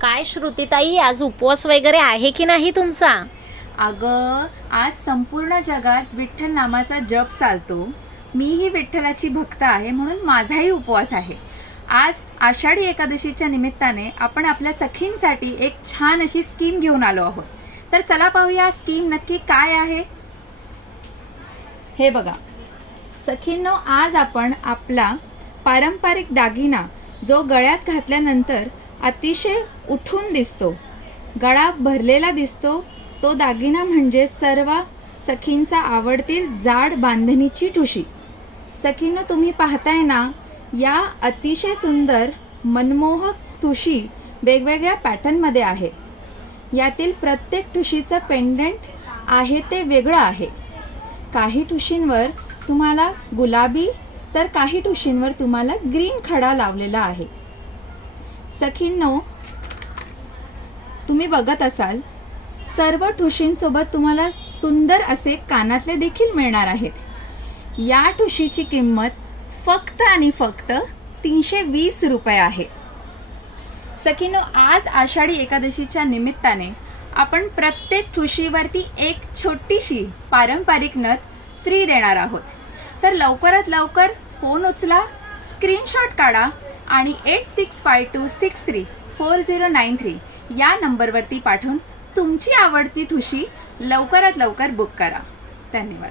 काय श्रुतीताई, आज उपवास वगैरे आहे की नाही तुमचा? अगं, आज संपूर्ण जगात विठ्ठल नामाचा जप चालतो. मीही विठ्ठलाची भक्त आहे, म्हणून माझाही उपवास आहे. आज आषाढी एकादशीच्या निमित्ताने आपण आपल्या सखींसाठी एक छान अशी स्कीम घेऊन आलो आहोत. तर चला पाहूया स्कीम नक्की काय आहे. हे बघा सखींनो, आज आपण आपला पारंपरिक दागिना जो गळ्यात घातल्यानंतर अतिशय उठून दिसतो, गळा भरलेला दिसतो, तो दागिना म्हणजे सर्व सखींचा आवडतील जाड बांधणीची ठुशी. सखींनो, तुम्ही पाहताय ना, या अतिशय सुंदर मनमोहक ठुशी वेगवेगळ्या पॅटर्नमध्ये आहे. यातील प्रत्येक ठुशीचं पेंडंट आहे ते वेगळं आहे. काही ठुशींवर तुम्हाला गुलाबी तर काही ठुशींवर तुम्हाला ग्रीन खडा लावलेला आहे. सखींनो, तुम्ही बघत असाल सर्व ठुशींसोबत तुम्हाला सुंदर असे कानातले देखील मिळणार आहेत. या ठुशीची किंमत फक्त आणि फक्त 320 रुपये आहे. सखींनो, आज आषाढी एकादशीच्या निमित्ताने आपण प्रत्येक ठुशीवरती एक छोटीशी पारंपरिक नथ फ्री देणार आहोत. तर लवकरात लवकर फोन उचला, स्क्रीनशॉट काढा आणि 8652634093 या नंबरवरती पाठवून तुमची आवडती ठुशी लवकरात लवकर बुक करा. धन्यवाद.